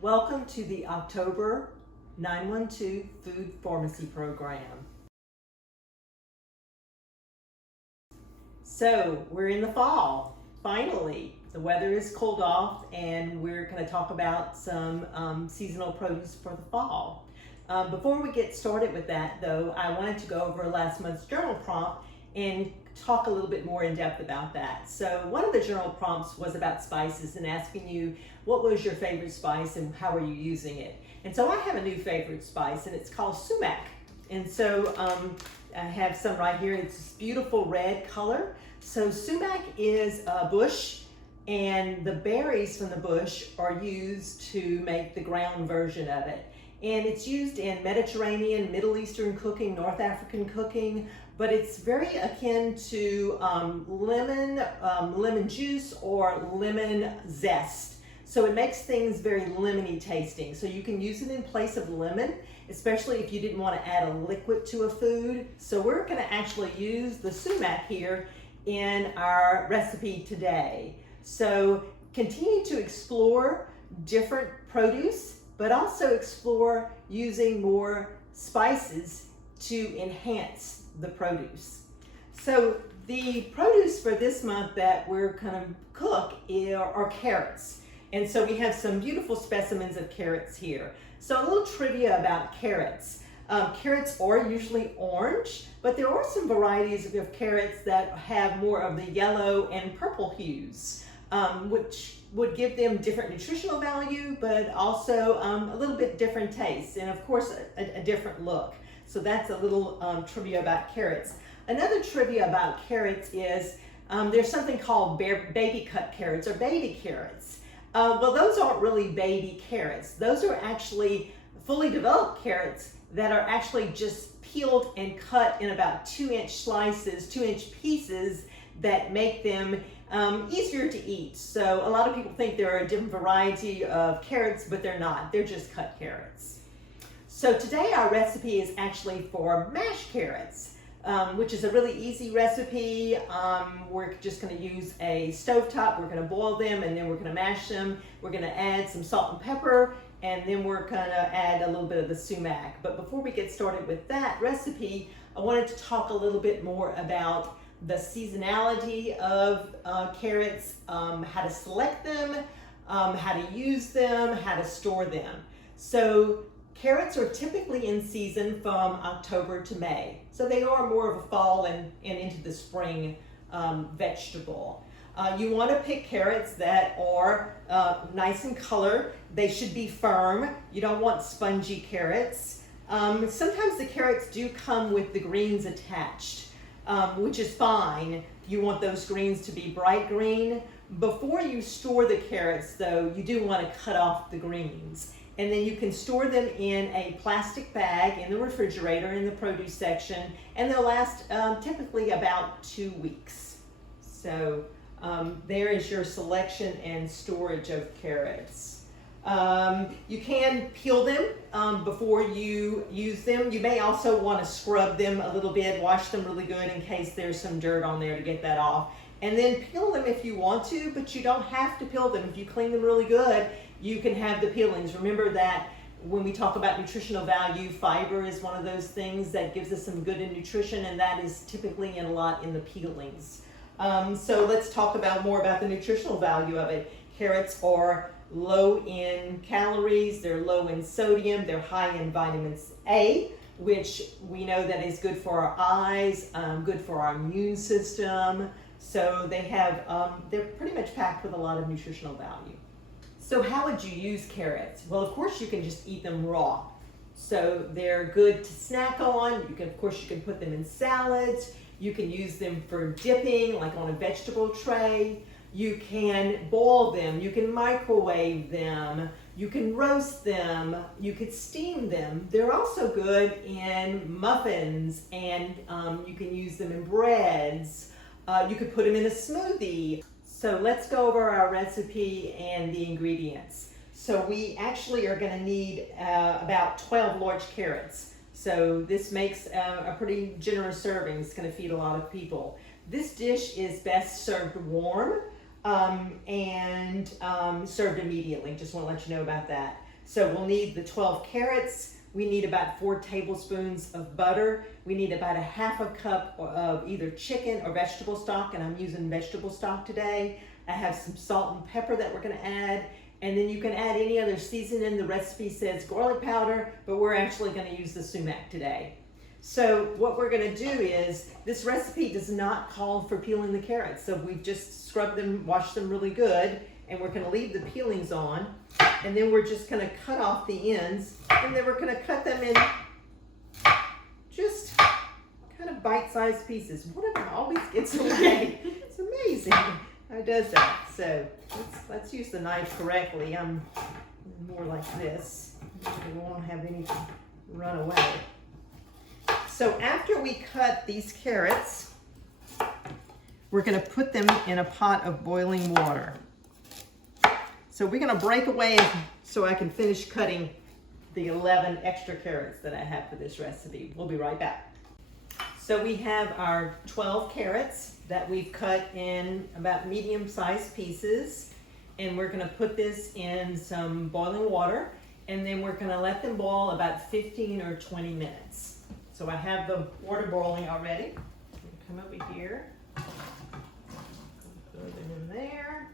Welcome to the October 912 Food Pharmacy program. So we're in the fall, finally. The weather is cooled off and we're going to talk about some seasonal produce for the fall. Before we get started with that though, I wanted to go over last month's journal prompt and talk a little bit more in depth about that. So one of the journal prompts was about spices and asking you what was your favorite spice and how are you using it. And so I have a new favorite spice and it's called sumac. And so I have some right here. It's this beautiful red color. So sumac is a bush and the berries from the bush are used to make the ground version of it. And it's used in Mediterranean, Middle Eastern cooking, North African cooking, but it's very akin to lemon juice or lemon zest. So it makes things very lemony tasting. So you can use it in place of lemon, especially if you didn't want to add a liquid to a food. So we're going to actually use the sumac here in our recipe today. So continue to explore different produce, but also explore using more spices to enhance the produce. So the produce for this month that we're going to cook are carrots. And so we have some beautiful specimens of carrots here. So a little trivia about carrots. Carrots are usually orange, but there are some varieties of carrots that have more of the yellow and purple hues, which would give them different nutritional value, but also a little bit different taste, and of course a different look. So that's a little trivia about carrots. Another trivia about carrots is there's something called baby cut carrots or baby carrots. Well, those aren't really baby carrots. Those are actually fully developed carrots that are actually just peeled and cut in about 2-inch slices, 2-inch pieces that make them easier to eat. So a lot of people think there are a different variety of carrots, but they're not. They're just cut carrots. So today our recipe is actually for mashed carrots, which is a really easy recipe. We're just going to use a stovetop. We're going to boil them and then we're going to mash them. We're going to add some salt and pepper, and then we're going to add a little bit of the sumac. But before we get started with that recipe, I wanted to talk a little bit more about the seasonality of carrots, how to select them, how to use them, how to store them. So carrots are typically in season from October to May. So they are more of a fall and into the spring vegetable. You want to pick carrots that are nice in color. They should be firm. You don't want spongy carrots. Sometimes the carrots do come with the greens attached, which is fine. You want those greens to be bright green. Before you store the carrots though, you do want to cut off the greens. And then you can store them in a plastic bag in the refrigerator in the produce section, and they'll last typically about 2 weeks. So there is your selection and storage of carrots. You can peel them before you use them. You may also want to scrub them a little bit, wash them really good in case there's some dirt on there to get that off. And then peel them if you want to, but you don't have to peel them. If you clean them really good, you can have the peelings. Remember that when we talk about nutritional value, fiber is one of those things that gives us some good nutrition, and that is typically in a lot in the peelings. So let's talk more about the nutritional value of it. Carrots are low in calories, they're low in sodium, they're high in vitamin A, which we know that is good for our eyes, good for our immune system. So they're pretty much packed with a lot of nutritional value. So how would you use carrots? Well, of course you can just eat them raw. So they're good to snack on. Of course you can put them in salads. You can use them for dipping, like on a vegetable tray. You can boil them, you can microwave them, you can roast them, you could steam them. They're also good in muffins, and you can use them in breads. You could put them in a smoothie. So let's go over our recipe and the ingredients. So we actually are going to need about 12 large carrots. So this makes a pretty generous serving. It's going to feed a lot of people. This dish is best served warm and served immediately. Just want to let you know about that. So we'll need the 12 carrots. We need about 4 tablespoons of butter. We need about a half a cup of either chicken or vegetable stock, and I'm using vegetable stock today. I have some salt and pepper that we're gonna add, and then you can add any other seasoning. The recipe says garlic powder, but we're actually gonna use the sumac today. So what we're gonna do is, this recipe does not call for peeling the carrots. So we've just scrubbed them, washed them really good, and we're gonna leave the peelings on. And then we're just gonna cut off the ends, and then we're gonna cut them in just kind of bite-sized pieces. Whatever always gets away. It's amazing how it does that. So let's use the knife correctly. I'm more like this. We won't have anything run away. So after we cut these carrots, we're gonna put them in a pot of boiling water. So we're gonna break away so I can finish cutting the 11 extra carrots that I have for this recipe. We'll be right back. So we have our 12 carrots that we've cut in about medium-sized pieces, and we're gonna put this in some boiling water, and then we're gonna let them boil about 15 or 20 minutes. So I have the water boiling already. Come over here, throw them in there.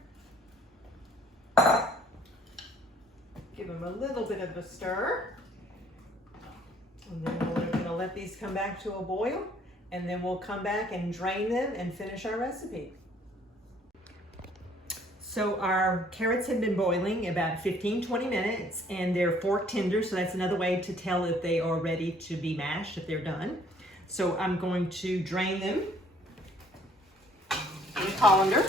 Give them a little bit of a stir. And then we're gonna let these come back to a boil, and then we'll come back and drain them and finish our recipe. So our carrots have been boiling about 15-20 minutes, and they're fork tender, so that's another way to tell if they are ready to be mashed, if they're done. So I'm going to drain them in a colander.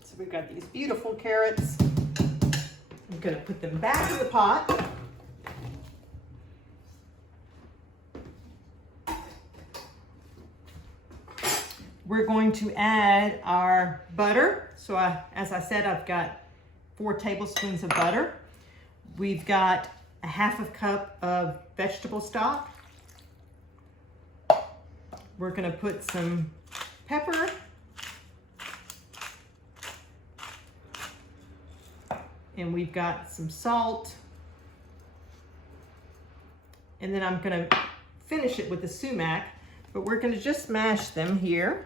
So we've got these beautiful carrots. I'm gonna put them back in the pot. We're going to add our butter. So as I said, I've got 4 tablespoons of butter. We've got a half a cup of vegetable stock. We're gonna put some pepper. And we've got some salt. And then I'm gonna finish it with the sumac, but we're gonna just mash them here.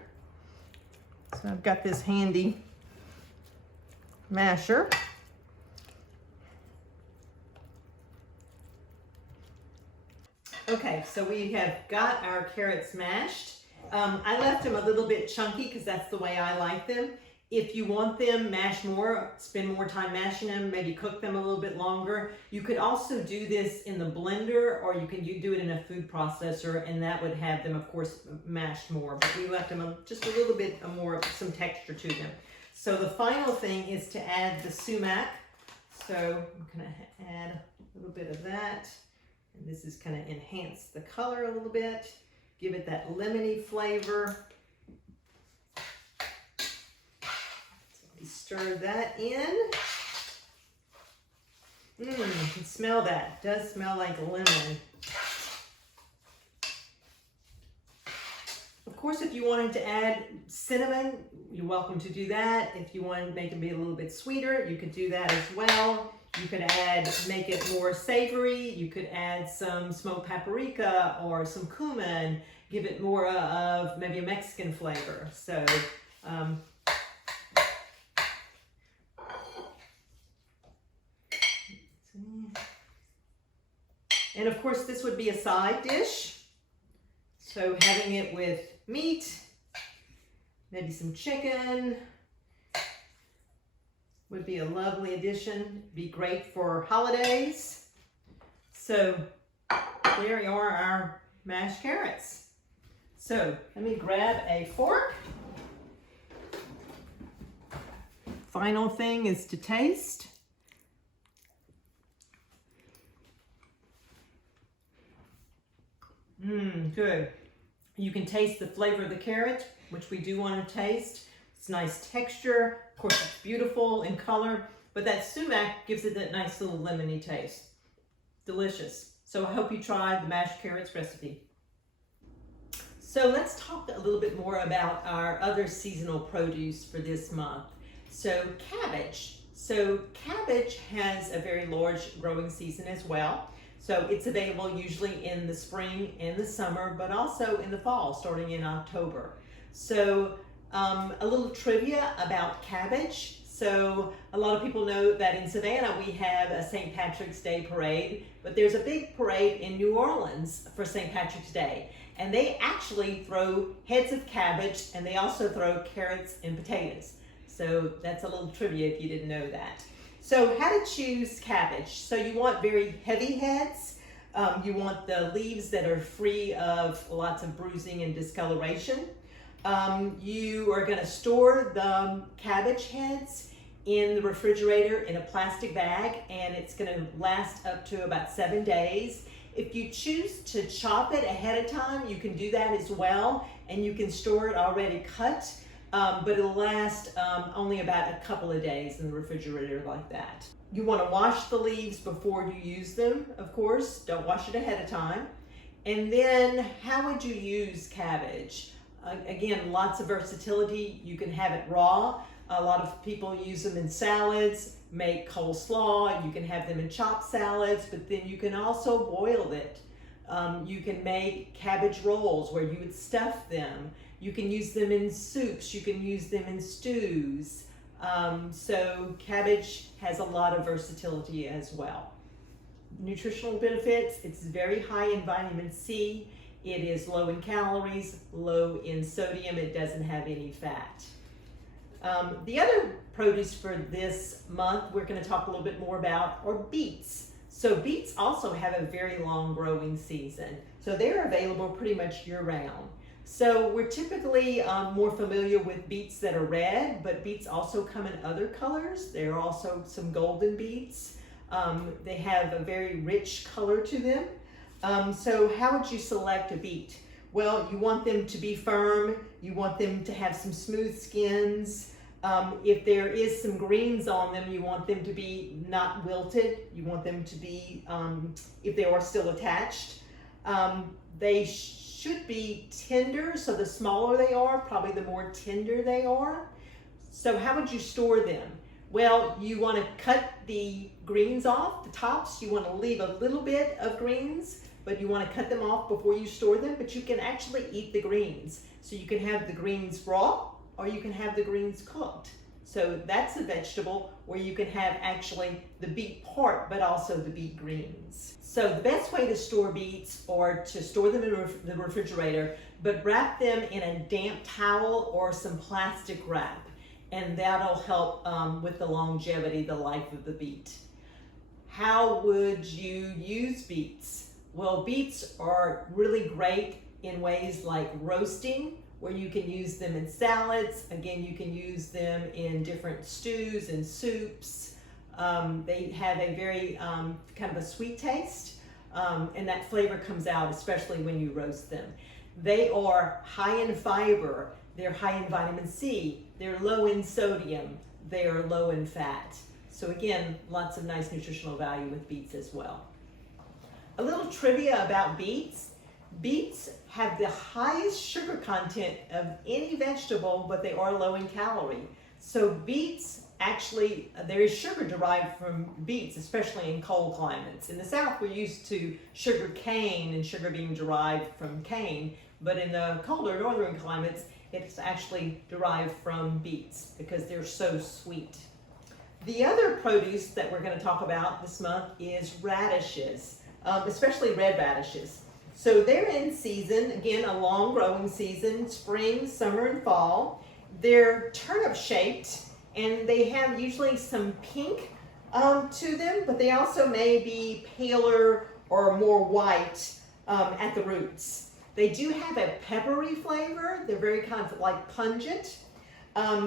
So I've got this handy masher. Okay, so we have got our carrots mashed. I left them a little bit chunky because that's the way I like them. If you want them mashed more, spend more time mashing them, maybe cook them a little bit longer. You could also do this in the blender, or you can do it in a food processor, and that would have them, of course, mashed more. But we left them just a little bit more, some texture to them. So the final thing is to add the sumac. So I'm gonna add a little bit of that. And this is gonna enhance the color a little bit, give it that lemony flavor. Stir that in. You can smell that. It does smell like lemon. Of course, if you wanted to add cinnamon, you're welcome to do that. If you want to make it be a little bit sweeter, you could do that as well. You could make it more savory. You could add some smoked paprika or some cumin, give it more of maybe a Mexican flavor. So, and of course, this would be a side dish. So having it with meat, maybe some chicken, would be a lovely addition. Be great for holidays. So there are our mashed carrots. So let me grab a fork. Final thing is to taste. Good. You can taste the flavor of the carrot, which we do want to taste. It's nice texture. Of course, it's beautiful in color, but that sumac gives it that nice little lemony taste. Delicious. So I hope you try the mashed carrots recipe. So let's talk a little bit more about our other seasonal produce for this month. So cabbage. So cabbage has a very large growing season as well. So it's available usually in the spring and the summer, but also in the fall, starting in October. So a little trivia about cabbage. So a lot of people know that in Savannah we have a St. Patrick's Day parade, but there's a big parade in New Orleans for St. Patrick's Day. And they actually throw heads of cabbage, and they also throw carrots and potatoes. So that's a little trivia if you didn't know that. So how to choose cabbage. So you want very heavy heads. You want the leaves that are free of lots of bruising and discoloration. You are going to store the cabbage heads in the refrigerator in a plastic bag, and it's going to last up to about 7 days. If you choose to chop it ahead of time, you can do that as well, and you can store it already cut, but it'll last only about a couple of days in the refrigerator like that. You want to wash the leaves before you use them, of course. Don't wash it ahead of time. And then how would you use cabbage? Again, lots of versatility. You can have it raw. A lot of people use them in salads, make coleslaw. You can have them in chopped salads, but then you can also boil it. You can make cabbage rolls where you would stuff them. You can use them in soups. You can use them in stews. So cabbage has a lot of versatility as well. Nutritional benefits, it's very high in vitamin C. It is low in calories, low in sodium. It doesn't have any fat. The other produce for this month we're going to talk a little bit more about are beets. So beets also have a very long growing season. So they're available pretty much year round. So we're typically more familiar with beets that are red, but beets also come in other colors. There are also some golden beets. They have a very rich color to them. So how would you select a beet? Well, you want them to be firm. You want them to have some smooth skins. If there is some greens on them, you want them to be not wilted. You want them to be, if they are still attached. They should be tender, so the smaller they are, probably the more tender they are. So how would you store them? Well, you want to cut the greens off, the tops. You want to leave a little bit of greens, but you want to cut them off before you store them, but you can actually eat the greens. So you can have the greens raw, or you can have the greens cooked. So that's a vegetable where you can have actually the beet part, but also the beet greens. So the best way to store beets are to store them in the refrigerator, but wrap them in a damp towel or some plastic wrap, and that'll help with the longevity, the life of the beet. How would you use beets? Well, beets are really great in ways like roasting, where you can use them in salads. Again, you can use them in different stews and soups. They have a very kind of a sweet taste, and that flavor comes out especially when you roast them. They are high in fiber, they're high in vitamin C, they're low in sodium, they are low in fat. So again, lots of nice nutritional value with beets as well. A little trivia about beets. Beets have the highest sugar content of any vegetable, but they are low in calorie. So beets, actually, there is sugar derived from beets, especially in cold climates. In the South, we're used to sugar cane and sugar being derived from cane, but in the colder northern climates, it's actually derived from beets because they're so sweet. The other produce that we're going to talk about this month is radishes, especially red radishes. So they're in season, again, a long growing season, spring, summer, and fall. They're turnip shaped, and they have usually some pink to them, but they also may be paler or more white at the roots. They do have a peppery flavor. They're very kind of like pungent.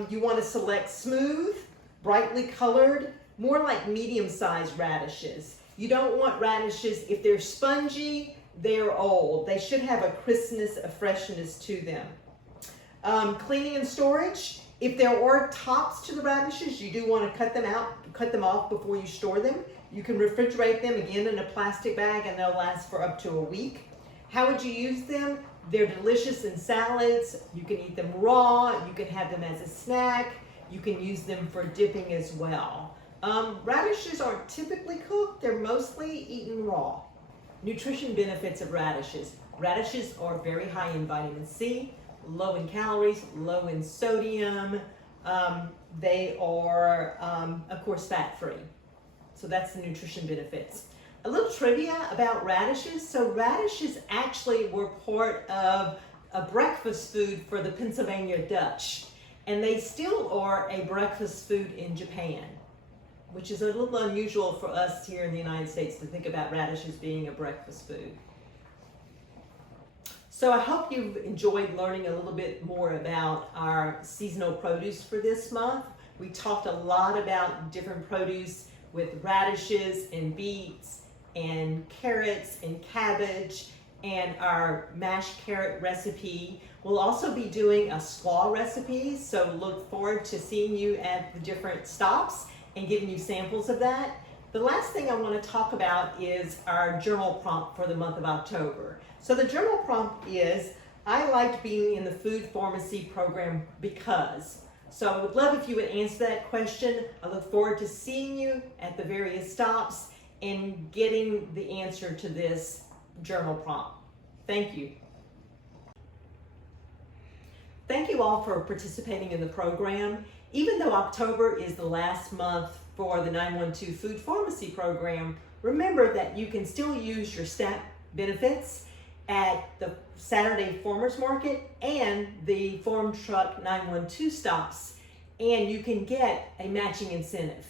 You want to select smooth, brightly colored, more like medium-sized radishes. You don't want radishes, if they're spongy, they're old. They should have a crispness, a freshness to them. Cleaning and storage. If there are tops to the radishes, you do want to cut them off before you store them. You can refrigerate them again in a plastic bag, and they'll last for up to a week. How would you use them? They're delicious in salads. You can eat them raw. You can have them as a snack. You can use them for dipping as well. Radishes aren't typically cooked. They're mostly eaten raw. Nutrition benefits of radishes. Radishes are very high in vitamin C, low in calories, low in sodium. They are, of course, fat-free. So that's the nutrition benefits. A little trivia about radishes. So radishes actually were part of a breakfast food for the Pennsylvania Dutch. And they still are a breakfast food in Japan, which is a little unusual for us here in the United States to think about radishes being a breakfast food. So I hope you've enjoyed learning a little bit more about our seasonal produce for this month. We talked a lot about different produce with radishes and beets and carrots and cabbage and our mashed carrot recipe. We'll also be doing a slaw recipe, so look forward to seeing you at the different stops and giving you samples of that. The last thing I want to talk about is our journal prompt for the month of October. So the journal prompt is, I liked being in the Food Farmacy program because. So I would love if you would answer that question. I look forward to seeing you at the various stops and getting the answer to this journal prompt. Thank you. Thank you all for participating in the program. Even though October is the last month for the 912 Food Farmacy program, remember that you can still use your SNAP benefits at the Saturday Farmers Market and the Farm Truck 912 stops, and you can get a matching incentive.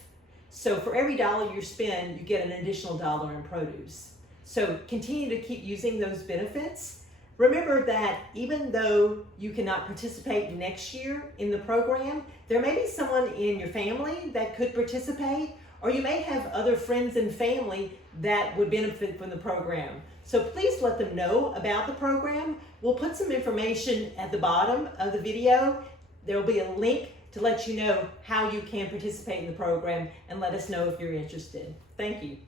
So for every dollar you spend, you get an additional dollar in produce. So continue to keep using those benefits. Remember that even though you cannot participate next year in the program, there may be someone in your family that could participate, or you may have other friends and family that would benefit from the program. So please let them know about the program. We'll put some information at the bottom of the video. There will be a link to let you know how you can participate in the program, and let us know if you're interested. Thank you.